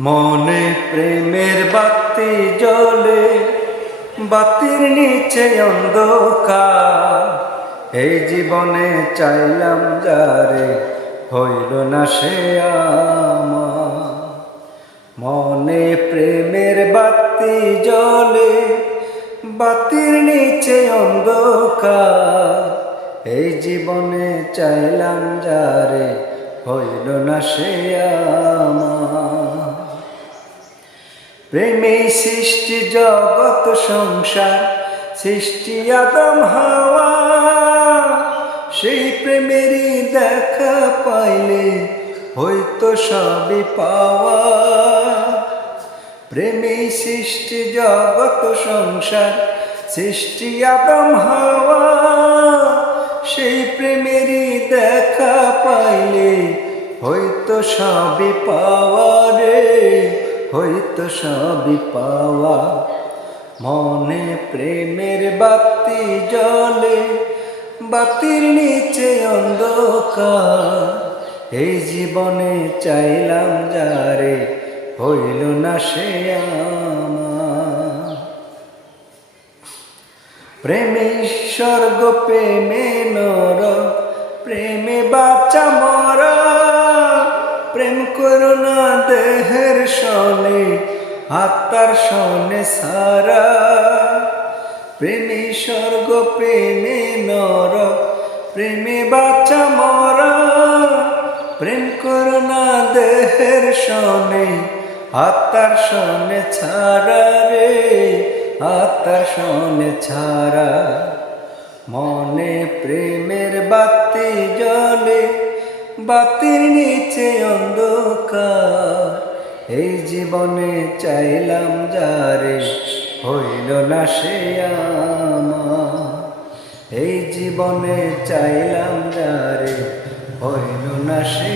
মনে প্রেমের বাতি জ্বলে, বাতির নিচে অন্ধকার। এই জীবনে চাইলাম যারে হইল না সে মনে প্রেমের বাতি জ্বলে, বাতির নিচে অন্ধকার। এই জীবনে চাইলাম যারে হইল না সে প্রেমে সৃষ্টি জগৎ সংসার, সৃষ্টি আদম হাওয়া। সেই প্রেমেরই দেখা পাইলে হয়তো সবই পাওয়া। প্রেমে সৃষ্টি জগৎ সংসার, সৃষ্টি আদম হাওয়া। সেই প্রেমেরই দেখা পাইলে হয়তো সবই পাওয়া। হয়তো সবই পাওয়া। মনে প্রেমের বাতি জলে বাতির নিচে অন্ধকার। এই জীবনে চাইলাম যারে হইল না সে প্রেমে স্বর্গ প্রেমে নর, প্রেমে বাচ্চা মরা। প্রেম করুণা দেহের সনে আত্মার সনে সারা। প্রেমে স্বর্গ, প্রেমে নর, প্রেমে বাচ্চা মরা। প্রেম করুণা দেহের সনে আত্মার সনে ছাড়া রে, আত্মার সনে ছাড়া। মনে প্রেমের বাতি জলে বাতির নিচে অন্ধকার। এই জীবনে চাইলাম যারে হইল না সে এই জীবনে চাইলাম যারে হইল না সে